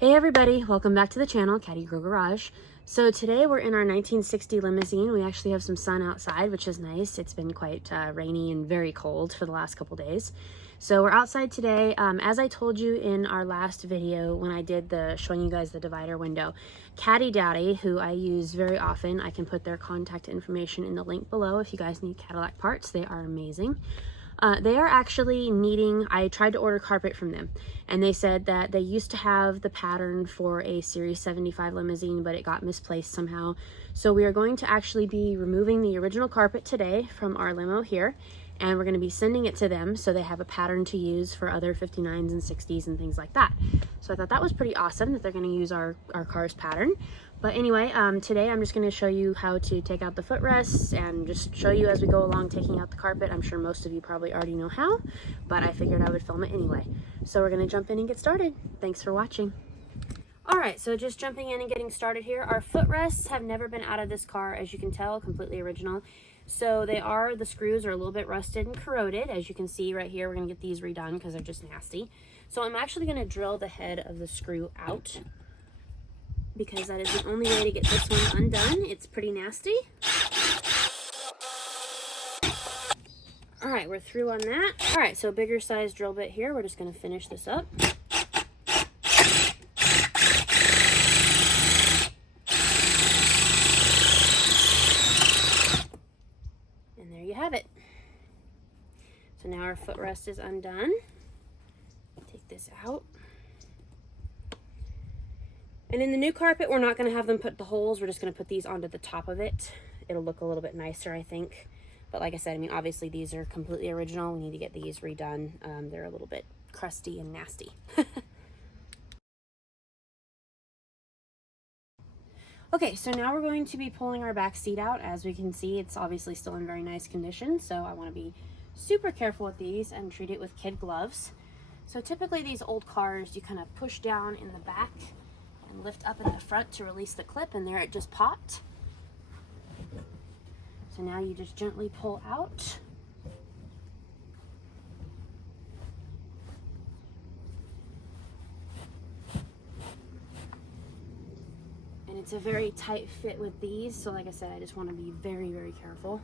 Hey everybody, welcome back to the channel, Caddy Garage. So today we're in our 1960 limousine. We actually have some sun outside, which is nice. It's been quite rainy and very cold for the last couple days. So we're outside today. As I told you in our last video when I did showing you guys the divider window, Caddy, who I use very often, I can put their contact information in the link below if you guys need Cadillac parts. They are amazing. They are actually needing, I tried to order carpet from them, and they said that they used to have the pattern for a Series 75 limousine, but it got misplaced somehow. So we are going to actually be removing the original carpet today from our limo here, and we're going to be sending it to them so they have a pattern to use for other 59s and 60s and things like that. So I thought that was pretty awesome that they're going to use our car's pattern. But anyway, today I'm just going to show you how to take out the footrests and just show you as we go along taking out the carpet. I'm sure most of you probably already know how, but I figured I would film it anyway. So we're going to jump in and get started. Thanks for watching. Alright, so just jumping in and getting started here. Our footrests have never been out of this car, as you can tell, completely original. So the screws are a little bit rusted and corroded. As you can see right here, we're going to get these redone because they're just nasty. So I'm actually going to drill the head of the screw out, because that is the only way to get this one undone. It's pretty nasty. All right, we're through on that. All right, so bigger size drill bit here. We're just gonna finish this up. And there you have it. So now our footrest is undone. Take this out. And in the new carpet, we're not going to have them put the holes. We're just going to put these onto the top of it. It'll look a little bit nicer, I think. But like I said, I mean, obviously these are completely original. We need to get these redone. They're a little bit crusty and nasty. Okay, so now we're going to be pulling our back seat out. As we can see, it's obviously still in very nice condition. So I want to be super careful with these and treat it with kid gloves. So typically these old cars, you kind of push down in the back and lift up in the front to release the clip, and there it just popped. So now you just gently pull out. And it's a very tight fit with these, so like I said, I just want to be very, very careful.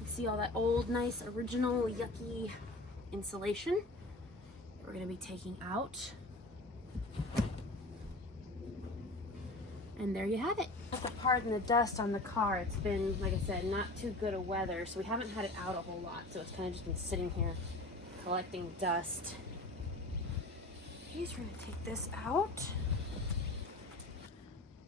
You see all that old, nice, original, yucky insulation we're going to be taking out. And there you have it. Pardon the dust on the car. It's been, like I said, not too good a weather, so we haven't had it out a whole lot, so it's kind of just been sitting here collecting dust. Okay, so we're going to take this out.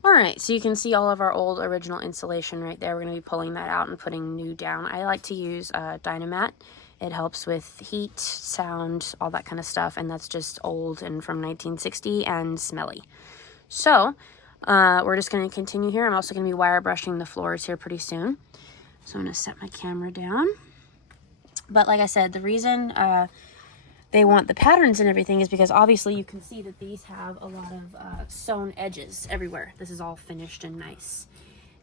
Alright, so you can see all of our old original insulation right there. We're going to be pulling that out and putting new down. I like to use Dynamat. It helps with heat, sound, all that kind of stuff, and that's just old and from 1960 and smelly. So we're just going to continue here. I'm also going to be wire brushing the floors here pretty soon. So I'm going to set my camera down. But like I said, the reason they want the patterns and everything is because obviously you can see that these have a lot of sewn edges everywhere. This is all finished and nice.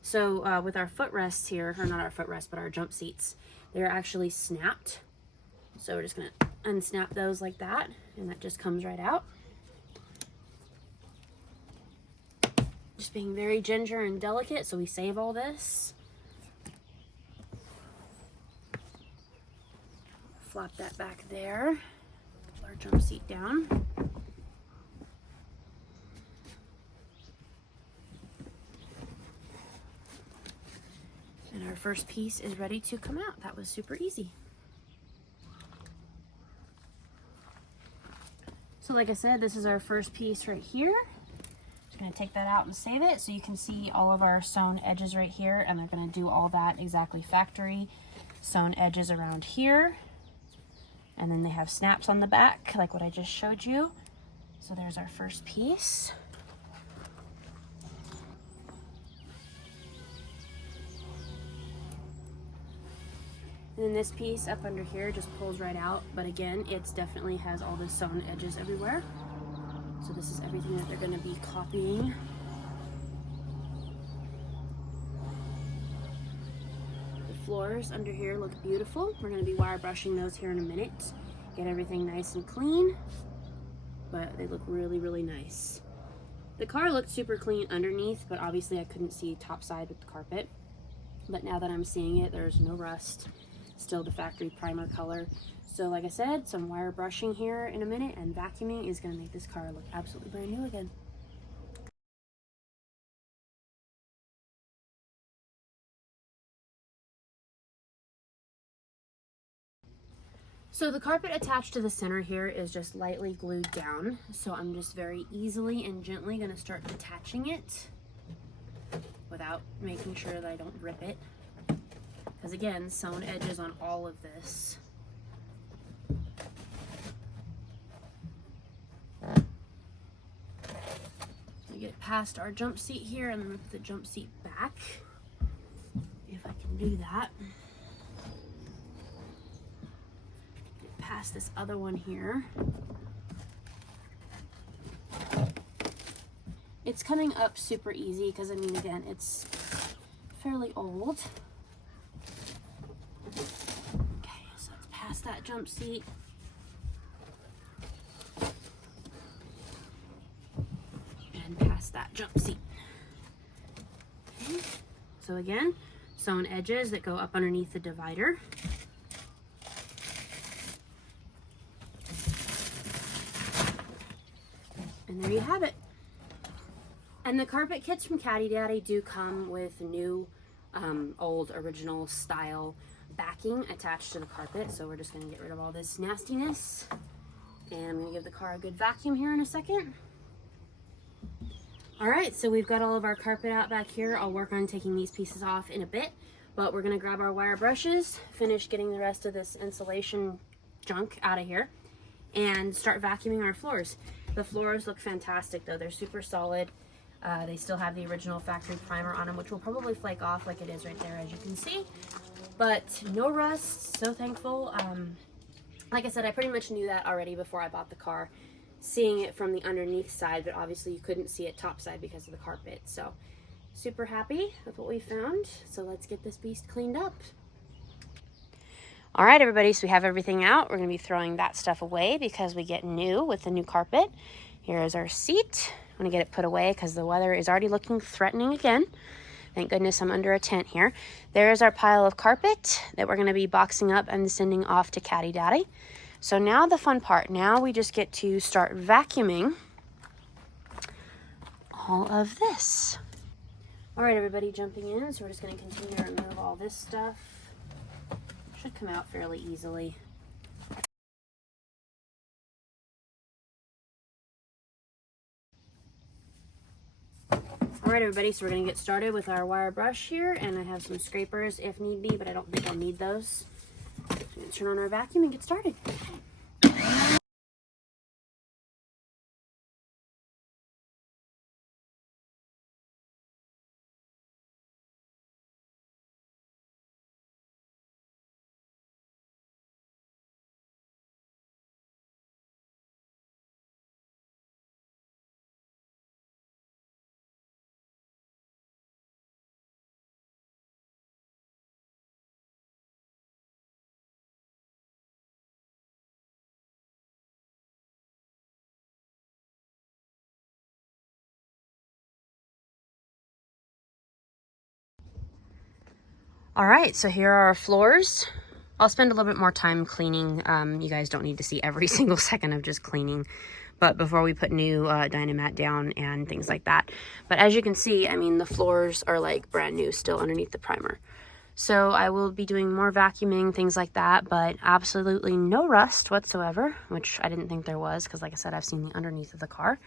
So with our footrests here, or not our footrest, but our jump seats, they're actually snapped. So we're just going to unsnap those like that, and that just comes right out. Just being very ginger and delicate, so we save all this. Flop that back there. Pull our jump seat down. And our first piece is ready to come out. That was super easy. So like I said, this is our first piece right here. Just gonna take that out and save it so you can see all of our sewn edges right here, and they're gonna do all that exactly factory. Sewn edges around here. And then they have snaps on the back, like what I just showed you. So there's our first piece. And then this piece up under here just pulls right out, but again, it definitely has all the sewn edges everywhere. So this is everything that they're going to be copying. floors under here look beautiful. We're going to be wire brushing those here in a minute. Get everything nice and clean, but they look really, really nice. The car looked super clean underneath, but obviously I couldn't see top side with the carpet. But now that I'm seeing it, there's no rust, still the factory primer color. So like I said, some wire brushing here in a minute, and vacuuming is going to make this car look absolutely brand new again. So the carpet attached to the center here is just lightly glued down. So I'm just very easily and gently going to start detaching it without making sure that I don't rip it. Because again, sewn edges on all of this. We get past our jump seat here and then put the jump seat back, if I can do that. Get past this other one here. It's coming up super easy because, I mean, again, it's fairly old. Okay, so let's pass that jump seat. And pass that jump seat. Okay. So again, sewn edges that go up underneath the divider. And there you have it. And the carpet kits from Caddy Daddy do come with new, old original style backing attached to the carpet. So we're just gonna get rid of all this nastiness. And I'm gonna give the car a good vacuum here in a second. All right, so we've got all of our carpet out back here. I'll work on taking these pieces off in a bit, but we're gonna grab our wire brushes, finish getting the rest of this insulation junk out of here, and start vacuuming our floors. The floors look fantastic though. They're super solid. They still have the original factory primer on them, which will probably flake off like it is right there, as you can see. But no rust, so thankful. Like I said, I pretty much knew that already before I bought the car, seeing it from the underneath side, but obviously you couldn't see it top side because of the carpet. So super happy with what we found. So let's get this beast cleaned up. All right, everybody, so we have everything out. We're gonna be throwing that stuff away because we get new with the new carpet. Here is our seat. I'm gonna get it put away because the weather is already looking threatening again. Thank goodness I'm under a tent here. There's our pile of carpet that we're gonna be boxing up and sending off to Caddy Daddy. So now the fun part. Now we just get to start vacuuming all of this. All right, everybody, jumping in. So we're just gonna continue to remove all this stuff. Should come out fairly easily. All right, everybody, so we're gonna get started with our wire brush here, and I have some scrapers if need be, but I don't think I'll need those. So we're gonna turn on our vacuum and get started. All right, so here are our floors. I'll spend a little bit more time cleaning. You guys don't need to see every single second of just cleaning, but before we put new Dynamat down and things like that. But as you can see, I mean, the floors are like brand new still underneath the primer. So I will be doing more vacuuming, things like that, but absolutely no rust whatsoever, which I didn't think there was because, like I said, I've seen the underneath of the car.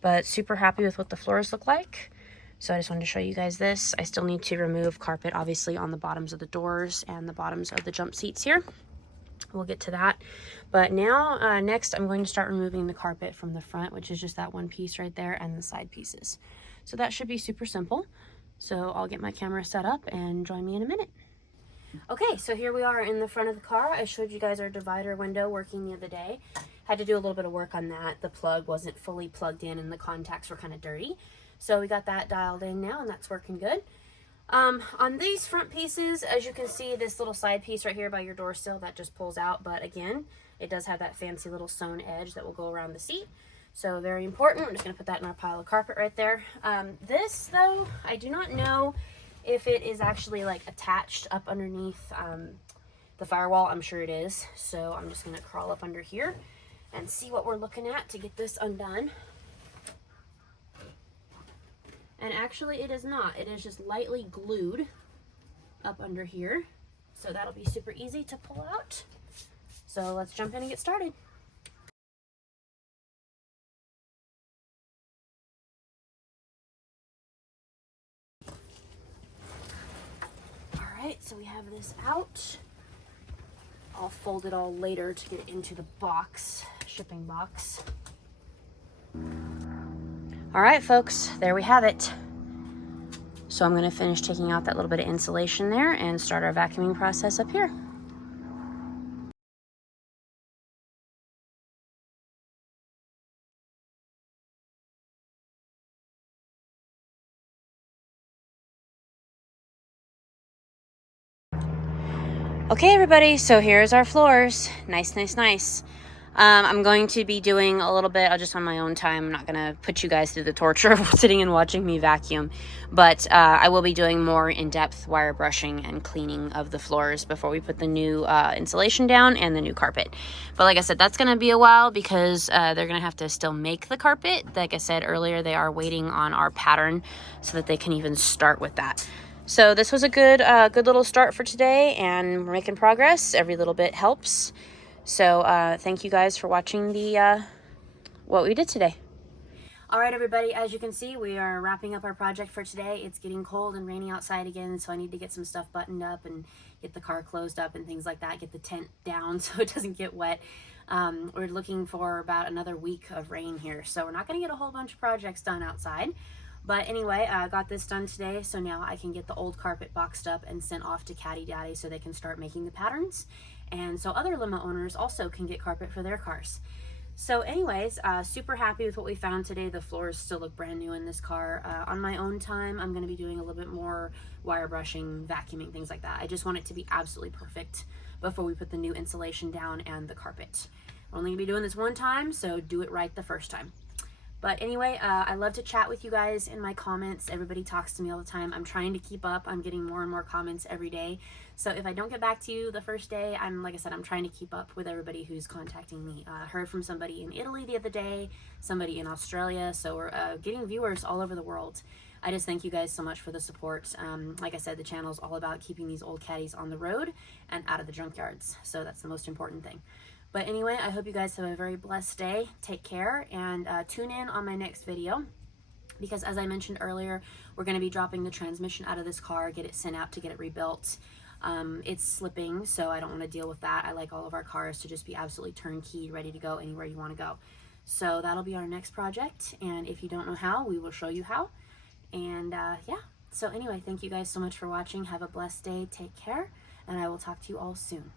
But super happy with what the floors look like. So I just wanted to show you guys this. I still need to remove carpet, obviously, on the bottoms of the doors and the bottoms of the jump seats here. We'll get to that. But now, next, I'm going to start removing the carpet from the front, which is just that one piece right there, and the side pieces. So that should be super simple. So I'll get my camera set up and join me in a minute. Okay, so here we are in the front of the car. I showed you guys our divider window working the other day. Had to do a little bit of work on that. The plug wasn't fully plugged in and the contacts were kind of dirty. So we got that dialed in now and that's working good. On these front pieces, as you can see, this little side piece right here by your door sill, that just pulls out, but again, it does have that fancy little sewn edge that will go around the seat. So very important. I'm just going to put that in our pile of carpet right there. This, though, I do not know if it is actually like attached up underneath the firewall. I'm sure it is. So I'm just going to crawl up under here and see what we're looking at to get this undone. And actually it is not. It is just lightly glued up under here. So that'll be super easy to pull out. So let's jump in and get started. All right, so we have this out. I'll fold it all later to get it into the box, shipping box. All right, folks, there we have it. So I'm going to finish taking out that little bit of insulation there and start our vacuuming process up here. Okay, everybody, so here's our floors. Nice, nice, nice. I'm going to be doing a little bit just on my own time. I'm not going to put you guys through the torture of sitting and watching me vacuum. But I will be doing more in-depth wire brushing and cleaning of the floors before we put the new insulation down and the new carpet. But like I said, that's going to be a while because they're going to have to still make the carpet. Like I said earlier, they are waiting on our pattern so that they can even start with that. So this was a good little start for today, and we're making progress. Every little bit helps. So thank you guys for watching the what we did today. All right, everybody, as you can see, we are wrapping up our project for today. It's getting cold and rainy outside again, so I need to get some stuff buttoned up and get the car closed up and things like that, get the tent down so it doesn't get wet. We're looking for about another week of rain here, so we're not going to get a whole bunch of projects done outside. But anyway, I got this done today, so now I can get the old carpet boxed up and sent off to Caddy Daddy so they can start making the patterns. And so other limo owners also can get carpet for their cars. So anyways, super happy with what we found today. The floors still look brand new in this car. On my own time, I'm going to be doing a little bit more wire brushing, vacuuming, things like that. I just want it to be absolutely perfect before we put the new insulation down and the carpet. We're only going to be doing this one time, so do it right the first time. But anyway, I love to chat with you guys in my comments. Everybody talks to me all the time. I'm trying to keep up. I'm getting more and more comments every day. So if I don't get back to you the first day, like I said, I'm trying to keep up with everybody who's contacting me. I heard from somebody in Italy the other day, somebody in Australia. So we're getting viewers all over the world. I just thank you guys so much for the support. Like I said, the channel is all about keeping these old caddies on the road and out of the junkyards. So that's the most important thing. But anyway, I hope you guys have a very blessed day. Take care and tune in on my next video because as I mentioned earlier, we're going to be dropping the transmission out of this car, get it sent out to get it rebuilt. It's slipping, so I don't want to deal with that. I like all of our cars to just be absolutely turnkey, ready to go anywhere you want to go. So that'll be our next project, and if you don't know how, we will show you how. And yeah, so anyway, thank you guys so much for watching. Have a blessed day. Take care, and I will talk to you all soon.